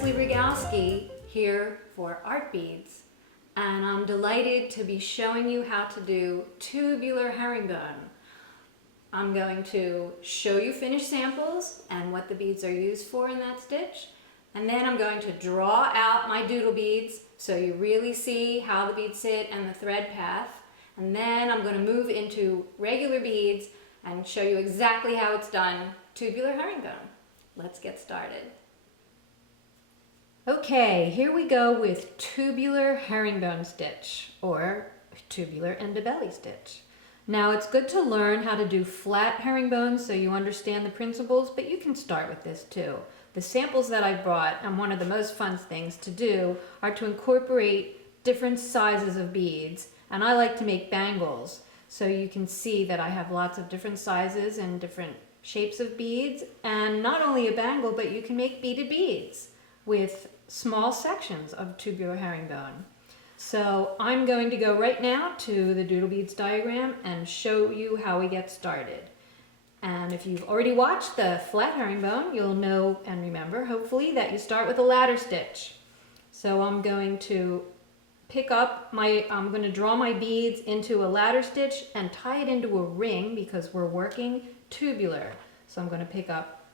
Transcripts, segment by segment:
Rogalski here for Artbeads, and I'm delighted to be showing you how to do tubular herringbone. I'm going to show you finished samples and what the beads are used for in that stitch, and then I'm going to draw out my doodle beads so you really see how the beads sit and the thread path, and then I'm going to move into regular beads and show you exactly how it's done tubular herringbone. Let's get started. Okay, here we go with tubular herringbone stitch, or tubular end-of-belly stitch. Now it's good to learn how to do flat herringbone so you understand the principles, but you can start with this too. The samples that I brought, and one of the most fun things to do, are to incorporate different sizes of beads, and I like to make bangles, so you can see that I have lots of different sizes and different shapes of beads, and not only a bangle, but you can make beaded beads with small sections of tubular herringbone. So I'm going to go right now to the doodle beads diagram and show you how we get started. And if you've already watched the flat herringbone, you'll know and remember, hopefully, that you start with a ladder stitch. So I'm going to I'm going to draw my beads into a ladder stitch and tie it into a ring because we're working tubular. So I'm going to pick up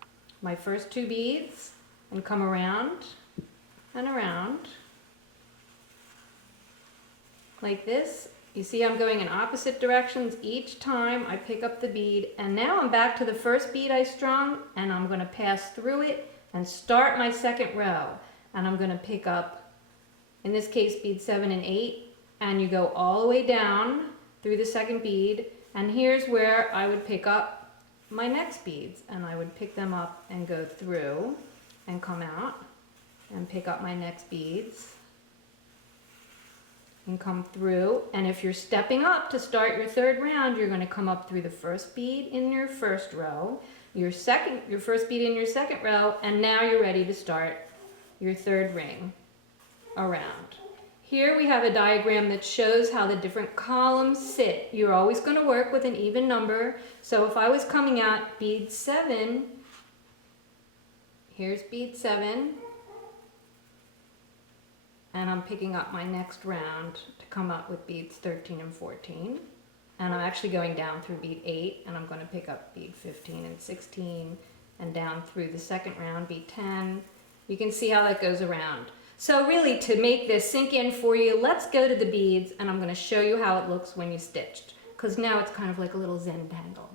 my first two beads and come around and around like this. You see I'm going in opposite directions each time I pick up the bead, and now I'm back to the first bead I strung, and I'm going to pass through it and start my second row, and I'm going to pick up, in this case, bead 7 and 8, and you go all the way down through the second bead, and here's where I would pick up my next beads, and I would pick them up and go through and come out and pick up my next beads and come through. And if you're stepping up to start your third round, you're going to come up through the first bead in your first row, your first bead in your second row, and now you're ready to start your third ring around. Here we have a diagram that shows how the different columns sit. You're always going to work with an even number. So if I was coming out bead 7, here's bead 7, and I'm picking up my next round to come up with beads 13 and 14. And I'm actually going down through bead 8, and I'm going to pick up bead 15 and 16, and down through the second round, bead 10. You can see how that goes around. So really, to make this sink in for you, let's go to the beads, and I'm going to show you how it looks when you stitched, because now it's kind of like a little Zen tangle.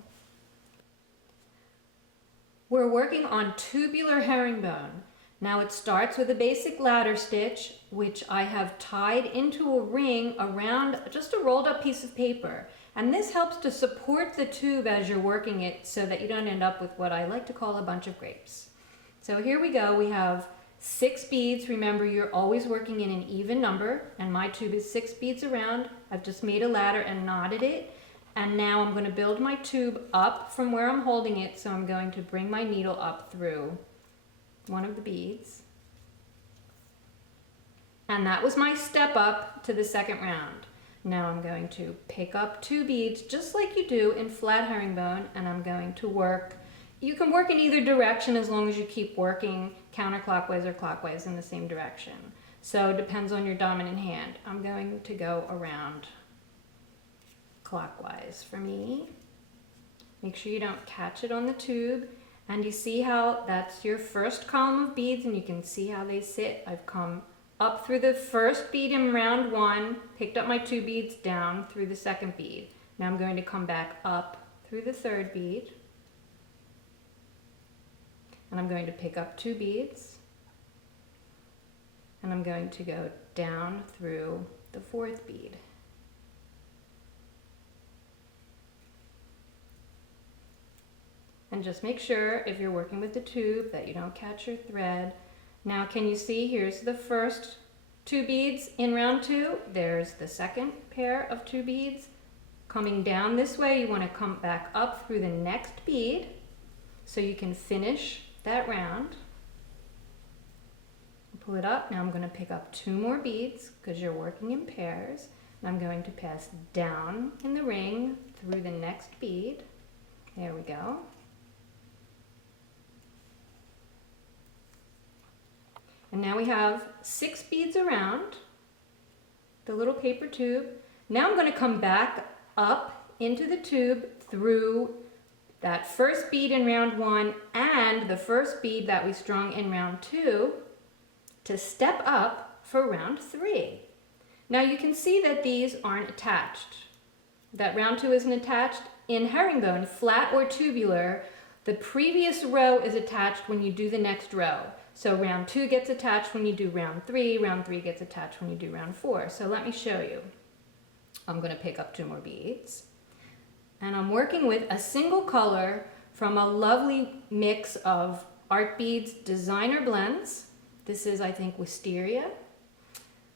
We're working on tubular herringbone. Now it starts with a basic ladder stitch, which I have tied into a ring around just a rolled up piece of paper. And this helps to support the tube as you're working it so that you don't end up with what I like to call a bunch of grapes. So here we go. We have 6 beads. Remember, you're always working in an even number, and my tube is 6 beads around. I've just made a ladder and knotted it. And now I'm going to build my tube up from where I'm holding it. So I'm going to bring my needle up through one of the beads, and that was my step up to the second round. Now I'm going to pick up 2 beads just like you do in flat herringbone, and I'm going to work. You can work in either direction as long as you keep working counterclockwise or clockwise in the same direction. So it depends on your dominant hand. I'm going to go around clockwise for me. Make sure you don't catch it on the tube. And you see how that's your first column of beads, and you can see how they sit. I've come up through the first bead in round 1, picked up my 2 beads, down through the second bead. Now I'm going to come back up through the third bead, and I'm going to pick up 2 beads, and I'm going to go down through the fourth bead. And just make sure, if you're working with the tube, that you don't catch your thread. Now can you see, here's the first 2 beads in round 2. There's the second pair of 2 beads. Coming down this way, you want to come back up through the next bead so you can finish that round. Pull it up. Now I'm going to pick up 2 more beads because you're working in pairs. And I'm going to pass down in the ring through the next bead. There we go. And now we have 6 beads around the little paper tube. Now I'm going to come back up into the tube through that first bead in round 1 and the first bead that we strung in round 2 to step up for round 3. Now you can see that these aren't attached. That round 2 isn't attached. In herringbone, flat or tubular, the previous row is attached when you do the next row. So round 2 gets attached when you do round 3 gets attached when you do round 4. So let me show you. I'm going to pick up 2 more beads. And I'm working with a single color from a lovely mix of Artbeads designer blends. This is, I think, Wisteria.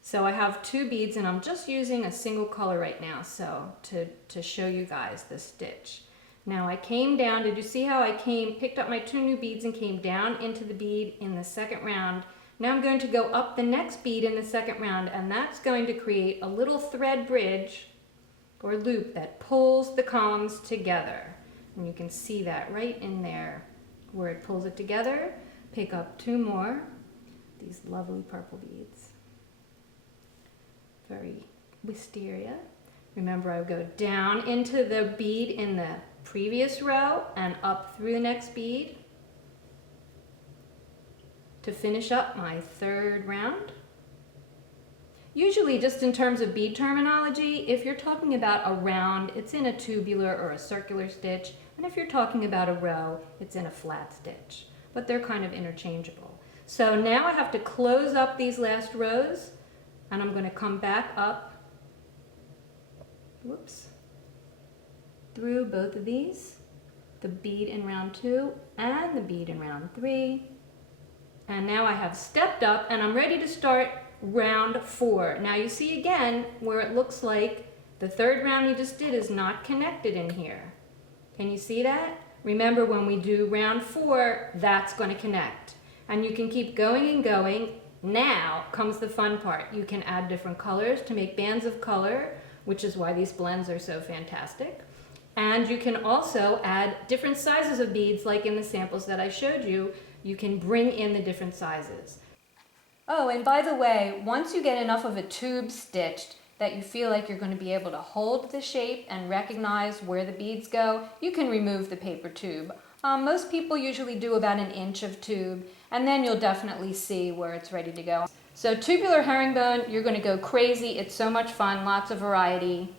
So I have 2 beads and I'm just using a single color right now to show you guys the stitch. Now I came down, did you see how I picked up my 2 new beads and came down into the bead in the second round? Now I'm going to go up the next bead in the second round, and that's going to create a little thread bridge or loop that pulls the columns together. And you can see that right in there where it pulls it together. Pick up 2 more, these lovely purple beads. Very Wisteria. Remember, I would go down into the bead in the previous row and up through the next bead to finish up my 3rd round. Usually, just in terms of bead terminology, if you're talking about a round, it's in a tubular or a circular stitch, and if you're talking about a row, it's in a flat stitch, but they're kind of interchangeable. So now I have to close up these last rows, and I'm going to come back up, whoops, through both of these, the bead in round 2 and the bead in round 3. And now I have stepped up and I'm ready to start round 4. Now you see again where it looks like the 3rd round we just did is not connected in here. Can you see that? Remember, when we do round 4, that's going to connect. And you can keep going and going. Now comes the fun part. You can add different colors to make bands of color, which is why these blends are so fantastic. And you can also add different sizes of beads, like in the samples that I showed you. You can bring in the different sizes. Oh, and by the way, once you get enough of a tube stitched that you feel like you're going to be able to hold the shape and recognize where the beads go, you can remove the paper tube. Most people usually do about 1 inch of tube, and then you'll definitely see where it's ready to go. So tubular herringbone, you're going to go crazy. It's so much fun, lots of variety.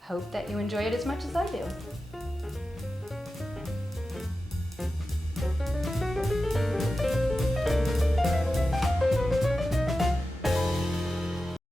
Hope that you enjoy it as much as I do.